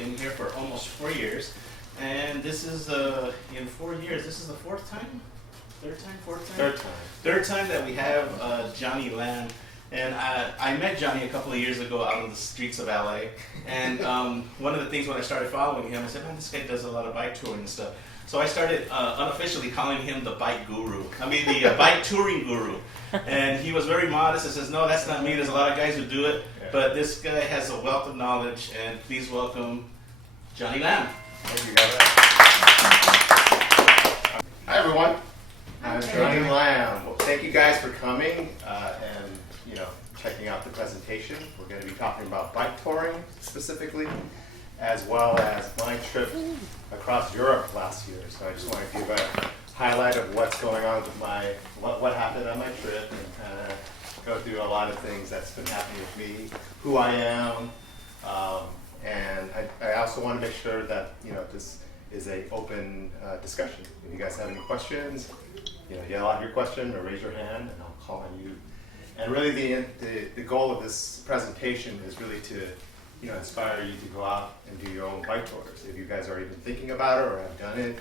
been here for almost 4 years, and this is in 4 years. This is the fourth time, third time, fourth time, third time that we have Johnny Lamb. And I met Johnny a couple of years ago out on the streets of LA. And one of the things when I started following him, I said, man, this guy does a lot of bike touring and stuff. So I started unofficially calling him the bike guru. I mean, the bike touring guru. And he was very modest and says, no, that's not me. There's a lot of guys who do it. But this guy has a wealth of knowledge. And please welcome Johnny Lamb. Thank you, guys. Hi, everyone. I'm Johnny Lamb. Well, thank you guys for coming and checking out the presentation. We're going to be talking about bike touring specifically, as well as my trip across Europe last year. So I just want to give a highlight of what's going on with what happened on my trip, and kind of go through a lot of things that's been happening with me, who I am, and I also want to make sure that this is an open discussion. If you guys have any questions, yell out your question or raise your hand, and I'll call on you. And really, the goal of this presentation is really to inspire you to go out and do your own bike tours. If you guys are even thinking about it or have done it,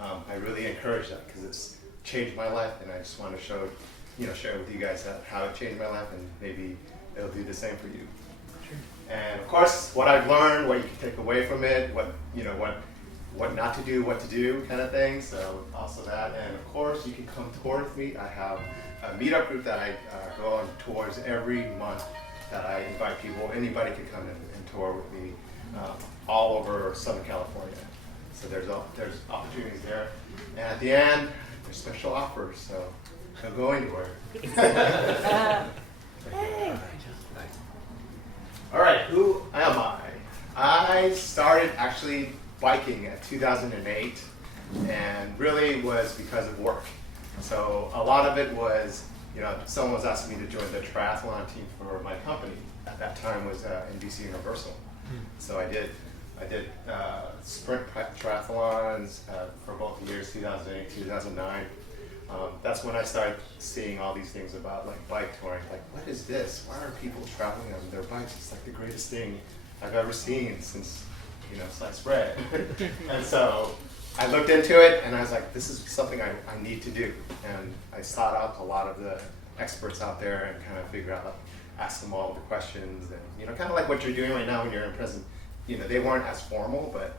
I really encourage that because it's changed my life, and I just want to share with you guys how it changed my life, and maybe it'll do the same for you. Sure. And of course, what I've learned, what you can take away from it, what not to do, what to do, kind of thing. So also that, and of course, you can come tour with me. I have a meetup group that I go on tours every month that I invite people. Anybody can come in and tour with me all over Southern California. So there's opportunities there. And at the end, there's special offers, so don't go anywhere. All right, who am I? I started actually biking in 2008, and really was because of work. So a lot of it was, someone was asking me to join the triathlon team for my company. At that time was NBC Universal. So I did sprint triathlons for both years, 2008, 2009. That's when I started seeing all these things about bike touring. Like, what is this? Why are people traveling on their bikes? It's like the greatest thing I've ever seen since sliced bread. And so I looked into it, and I was like, this is something I need to do. And I sought out a lot of the experts out there and kind of figure out, ask them all the questions, and kind of like what you're doing right now when you're in prison. They weren't as formal, but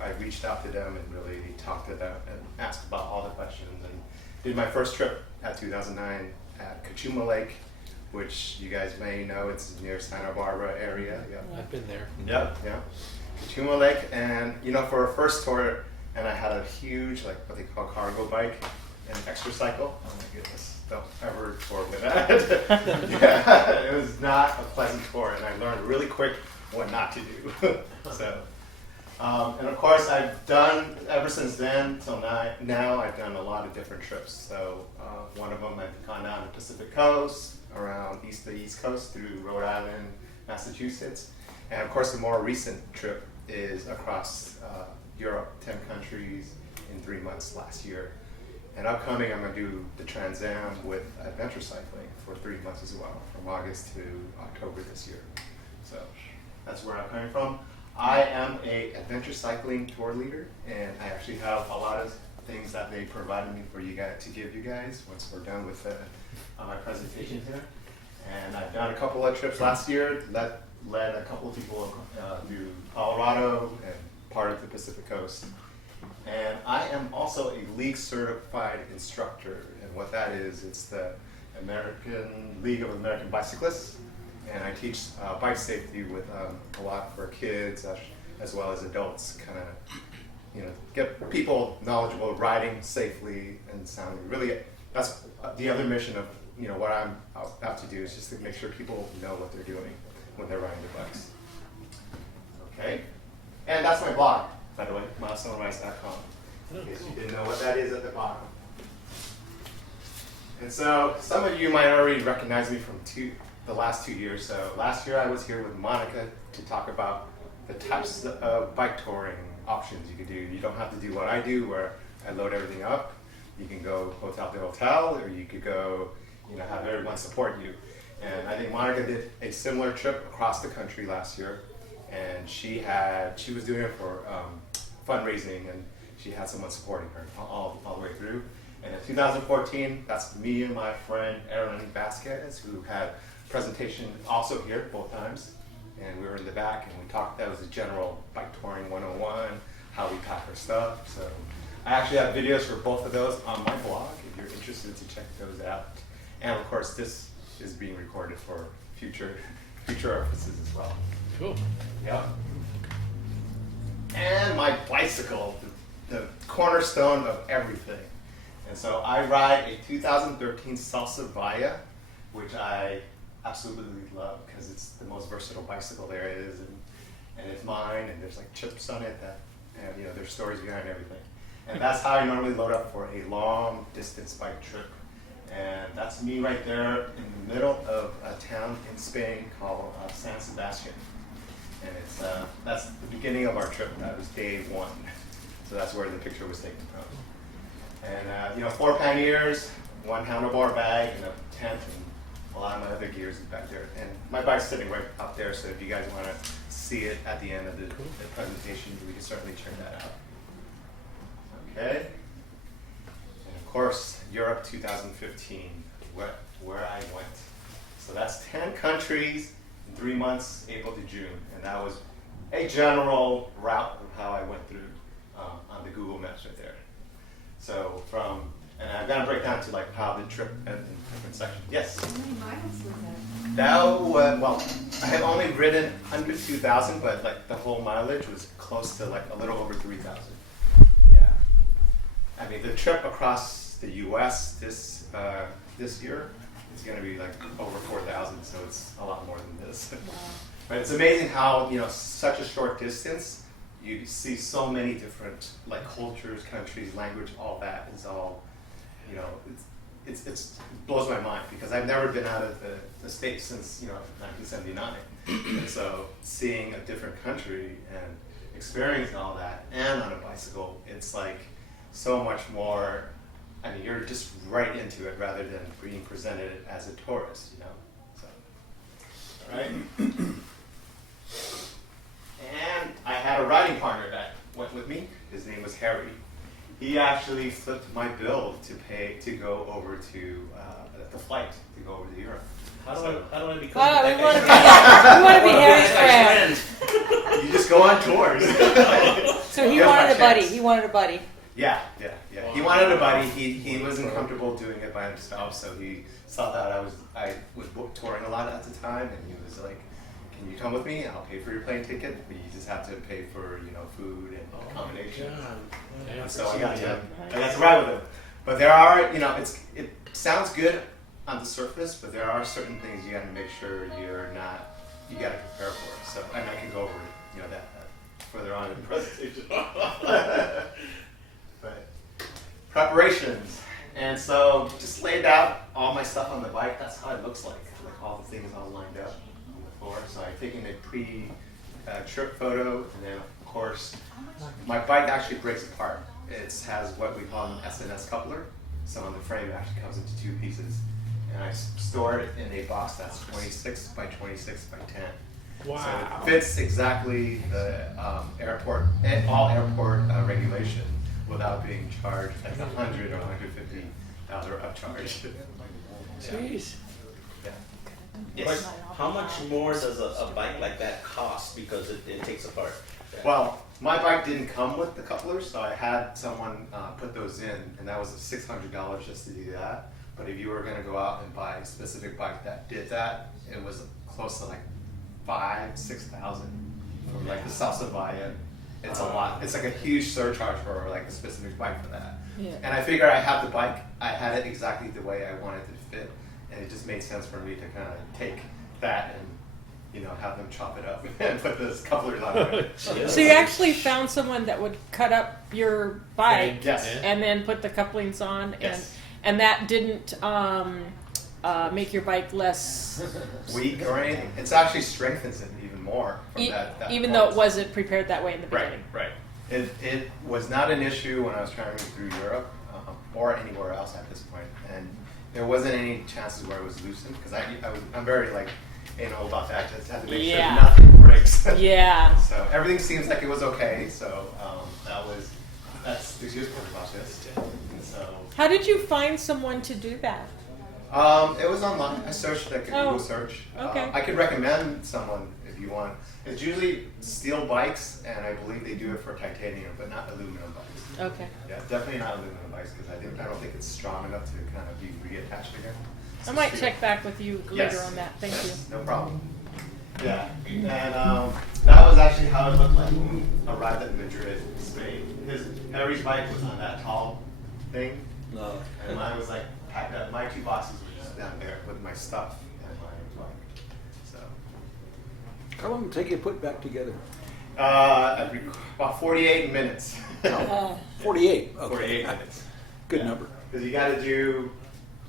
I reached out to them and really talked to them and asked about all the questions, and did my first trip at 2009 at Cachuma Lake, which you guys may know, it's near Santa Barbara area. Yep. I've been there. Yep. Yeah. Cachuma Lake, and for a first tour, and I had a huge, what they call cargo bike and extra cycle. Oh my goodness, don't ever tour with that. Yeah, it was not a pleasant tour, and I learned really quick what not to do. So, and of course, I've done, ever since then till now, I've done a lot of different trips. So one of them, I've gone down the Pacific Coast, around the East Coast through Rhode Island, Massachusetts. And of course, the more recent trip is across Europe, 10 countries in 3 months last year. And upcoming, I'm going to do the Trans Am with adventure cycling for 3 months as well, from August to October this year. So that's where I'm coming from. I am a adventure cycling tour leader, and I actually have a lot of things that they provided me for you guys to give you guys once we're done with my presentation here. And I've done a couple of trips last year, led a couple of people through Colorado and part of the Pacific Coast. And I am also a league certified instructor, and what that is, it's the American League of American Bicyclists, and I teach bike safety with a lot for kids as well as adults, kind of get people knowledgeable riding safely and soundly. Really, that's the other mission of what I'm about to do, is just to make sure people know what they're doing when they're riding their bikes. Okay, and that's my blog, by the way, milestonerise.com, in case you didn't know what that is at the bottom. And so some of you might already recognize me from the last 2 years. So last year I was here with Monica to talk about the types of bike touring options you could do. You don't have to do what I do, where I load everything up. You can go hotel to hotel, or you could go, have everyone support you. And I think Monica did a similar trip across the country last year. and she was doing it for fundraising, and she had someone supporting her all the way through. And in 2014, that's me and my friend Erin Vasquez, who had a presentation also here both times. And we were in the back and we talked, that was a general bike touring 101, how we pack our stuff. So I actually have videos for both of those on my blog if you're interested to check those out. And of course, this is being recorded for future references as well. Cool. Yep. And my bicycle, the cornerstone of everything. And so I ride a 2013 Salsa Via, which I absolutely love because it's the most versatile bicycle there is, and it's mine, and there's like chips on it that, and there's stories behind everything. And that's how I normally load up for a long distance bike trip. And that's me right there in the middle of a town in Spain called San Sebastian. And that's the beginning of our trip. That was day 1. So that's where the picture was taken from. And 4 panniers, 1 handlebar bag, and a tent, and a lot of my other gears is back there. And my bike's sitting right up there, so if you guys want to see it at the end of the presentation, we can certainly check that out. Okay. And of course, Europe 2015, where I went. So that's 10 countries in 3 months, April to June. And that was a general route of how I went through on the Google Maps right there. So and I'm gonna break down to like how the trip and different sections. Yes? How many miles was that? That was, well, I have only ridden under 2,000, but like the whole mileage was close to like a little over 3,000. Yeah. I mean, the trip across the US this year is gonna be like over 4,000, so it's a lot more than this. Wow. But it's amazing how, such a short distance, you see so many different like cultures, countries, language, all that is all, it blows my mind because I've never been out of the States since 1979. And so seeing a different country and experiencing all that and on a bicycle, it's like so much more. I mean, you're just right into it rather than being presented as a tourist, So, all right. And I had a riding partner that went with me. His name was Harry. He actually flipped my bill to go over to the flight to go over to Europe. How do I become Wow, that we want to guy's be, we want to be Harry's friend. You just go on tours. So he Here's my wanted a buddy. chance. He wanted a buddy. Yeah. He wanted a buddy. He wasn't comfortable doing it by himself, so he saw that I was touring a lot at the time, and he was like, "Can you come with me? I'll pay for your plane ticket, but you just have to pay for food and accommodation." And so I got to ride with him. But there are it sounds good on the surface, but there are certain things you got to make sure you got to prepare for. So and I can go over that further on in the presentation. But preparations, and so just laid out all my stuff on the bike. That's how it looks like all the things all lined up on the floor. So I've taken a pre-trip photo, and then of course my bike actually breaks apart. It has what we call an SNS coupler. So on the frame it actually comes into 2 pieces, and I store it in a box that's 26 by 26 by 10. Wow. So it fits exactly the airport regulation without being charged like $100 or $150 upcharge. Jeez. Yeah. Yes. How much more does a bike like that cost because it takes apart? Well, my bike didn't come with the couplers, so I had someone put those in, and that was $600 just to do that. But if you were going to go out and buy a specific bike that did that, it was close to like $5,000-6,000 for like the Salsa Via. It's a lot. It's like a huge surcharge for like a specific bike for that. Yeah. And I figure I have the bike. I had it exactly the way I wanted it to fit, and it just made sense for me to kind of take that and have them chop it up and put those couplers on it. So you actually found someone that would cut up your bike Yes. and then put the couplings on, Yes. and that didn't make your bike less Weak or anything. It's actually strengthens it even more. From that even point. though it wasn't prepared that way in the beginning. Right. It was not an issue when I was traveling through Europe or anywhere else at this point, and there wasn't any chances where it was loosened because I'm very like anal about that. Just had to make Yeah. sure nothing breaks. Yeah. So everything seems like it was okay. So that's the good part about this. And so How did you find someone to do that? it was online. I searched like a Google search. Okay. I could recommend someone if you want. It's usually steel bikes, and I believe they do it for titanium, but not aluminum bikes. Okay. Yeah, definitely not aluminum bikes because I don't think it's strong enough to kind of be reattached again. I might check back with you later Yes. on that. Thank Yes, you. no problem. Yeah, and that was actually how it looked like when we arrived at Madrid, Spain. Harry's bike was on that tall thing, and mine was like packed up. My 2 boxes were just down there with my stuff and my bike. So How long did it take you to put it back together? about 48 minutes. 48. Okay. 48 minutes. Good number. Because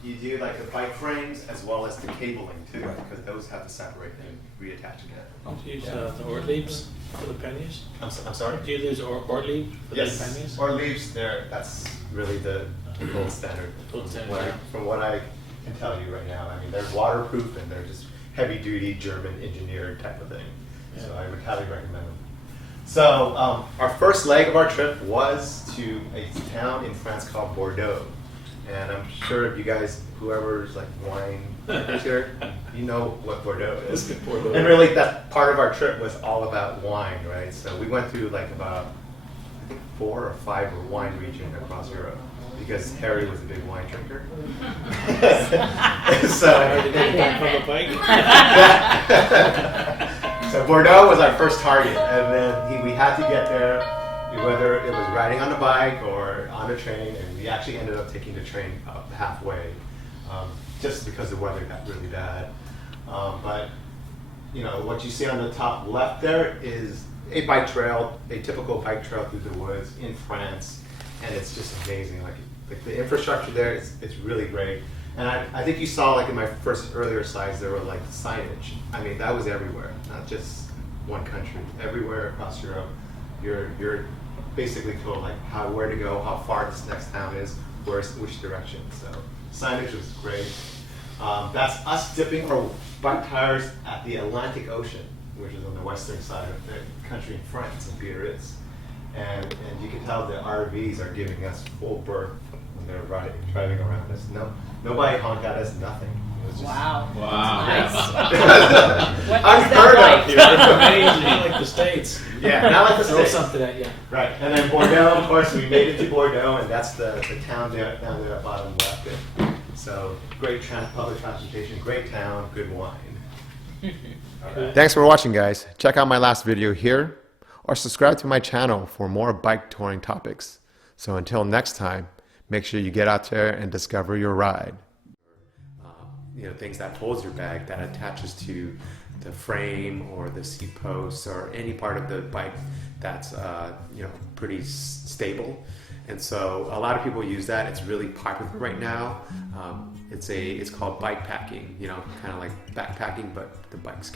you do like the bike frames as well as the cabling too, because those have to separate and reattach again. Do you use the Ortliebs for the pennies? I'm sorry? Do you use Ortlieb for the pennies? Or leaves there. That's really the gold standard. Gold standard, What I- yeah. From what I can tell you right now, I mean, they're waterproof and they're just heavy duty German engineered type of thing. So I would highly recommend them. So our first leg of our trip was to a town in France called Bordeaux. And I'm sure if you guys, whoever's like wine drinkers here, you know what Bordeaux is. Bordeaux. And really that part of our trip was all about wine, right? So we went through like about, I think 4 or 5 wine regions across Europe because Harry was a big wine drinker. Sorry, did you get from the bike? So Bordeaux was our first target, and then we had to get there, whether it was riding on a bike or on a train, and we actually ended up taking the train up halfway, just because the weather got really bad. But you know what you see on the top left there is a bike trail, a typical bike trail through the woods in France, and it's just amazing. Like the infrastructure there, it's really great. And I think you saw, like in my earlier slides, there were like signage. I mean, that was everywhere, not just one country. Everywhere across Europe, you're basically told like where to go, how far this next town is, which direction. So signage was great. That's us dipping our bike tires at the Atlantic Ocean, which is on the western side of the country in France, in Biarritz. And you can tell the RVs are giving us full berth when they're driving around us. Nobody honked at us, nothing. It was just Wow. Wow. Nice. What is unheard that of like? here. Amazing, not like the States. Yeah, not like the Throw States. something at you. Right, and then Bordeaux, of course, we made it to Bordeaux, and that's the town down there at bottom left. So great public transportation, great town, good wine. Right. Thanks for watching, guys. Check out my last video here, or subscribe to my channel for more bike touring topics. So until next time, make sure you get out there and discover your ride. Things that holds your bag, that attaches to the frame or the seat posts or any part of the bike that's pretty stable. And so a lot of people use that. It's really popular right now. It's called bike packing. Kind of like backpacking, but the bikes.